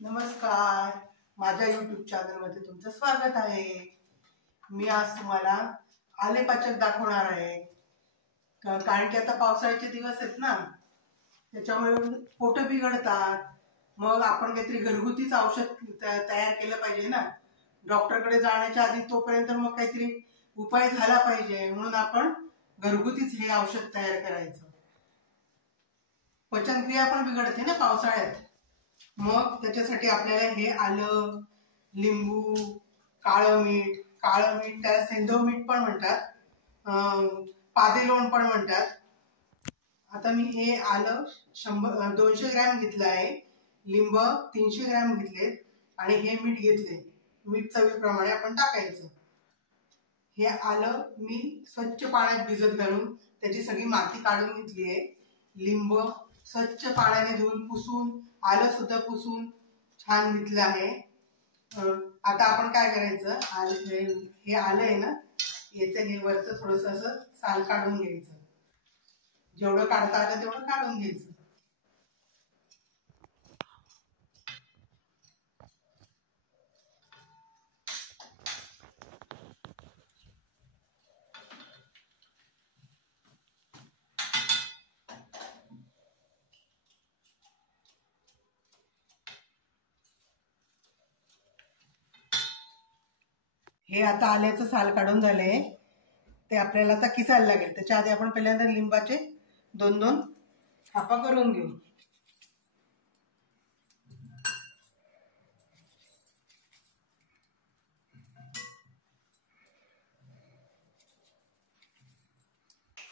नमस्कार, माझ्या YouTube चॅनलमध्ये तुमचं स्वागत आहे। मी आज तुम्हाला आले पाचक दाखवणार आहे। कारण की आता पावसाळ्याचे दिवस आहेत ना, त्याच्यामुळे पोट बिघडतात। मग आपण काहीतरी घरगुतीच औषध तयार केलं पाहिजे ना। डॉक्टरकडे जाण्याच्या आधी तोपर्यंत मग काहीतरी उपाय झाला पाहिजे, म्हणून आपण घरगुतीच हे औषध तयार करायचं। पचनक्रिया पण बिघडते ना पावसाळ्यात। मग त्याच्यासाठी आपल्याला हे आलं, लिंबू, काळं मीठ त्याला सेंधव मीठ पण म्हणतात, पादेलोण पण म्हणतात। आता मी हे आलं 200 ग्रॅम घेतलं आहे, लिंब 300 ग्रॅम घेतले आणि हे मीठ घेतले। मीठ चवीप्रमाणे आपण टाकायचं। हे आलं मी स्वच्छ पाण्यात भिजत घालून त्याची सगळी माती काढून घेतली आहे। लिंब स्वच्छ पाण्याने धुवून पुसून, आलं सुद्धा पुसून छान घेतलं आहे। आता आपण काय करायचं, हे आलं आहे ना, याचं हे वरचं थोडस असं साल काढून घ्यायचं। जेवढं काढता आलं तेवढं काढून घ्यायचं। हे आता आल्याचं साल काढून झालंय, ते आपल्याला आता किसायला लागेल। त्याच्या आधी आपण पहिल्यांदा लिंबाचे 2-2 कापा करून घेऊ।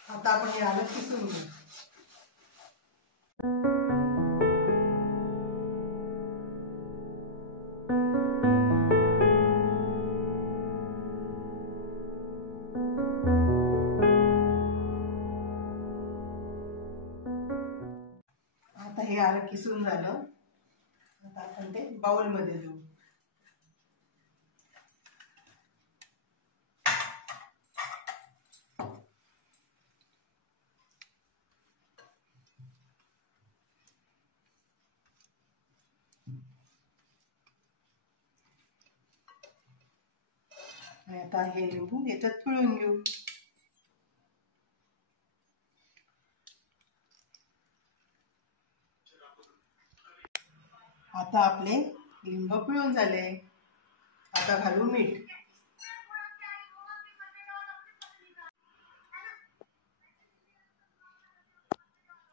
आता आपण हे आलं किसून घेऊ। आता हे आलं किसून झालं। आता आपण ते बाउल मध्ये देऊ। आणि आता हे लिंबू याच्यात पिळून घेऊ। आता आपले लिंब पिळून झाले। आता घालू मीठ।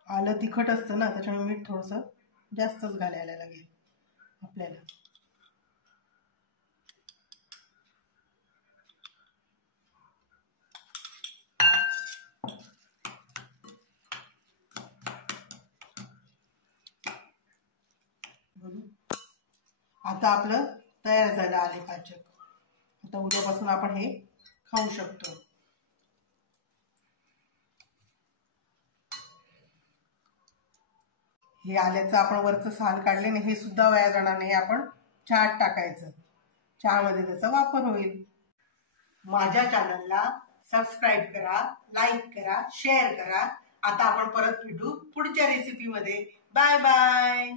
आलं तिखट असतं ना, त्याच्यामुळे मीठ थोडंसं जास्तच घालायला लागेल आपल्याला। आता आपलं तयार झालं आले पाचक। आता उद्यापासून आपण हे खाऊ शकतो। हे आल्याचं आपण वरचं साल काढले नाही, हे सुद्धा वाया जाणार नाही। आपण चहात टाकायचं, चहामध्ये त्याचा वापर होईल। माझ्या चॅनलला सबस्क्राईब करा, लाईक करा, शेअर करा। आता आपण परत भेटू पुढच्या रेसिपीमध्ये। Bye bye.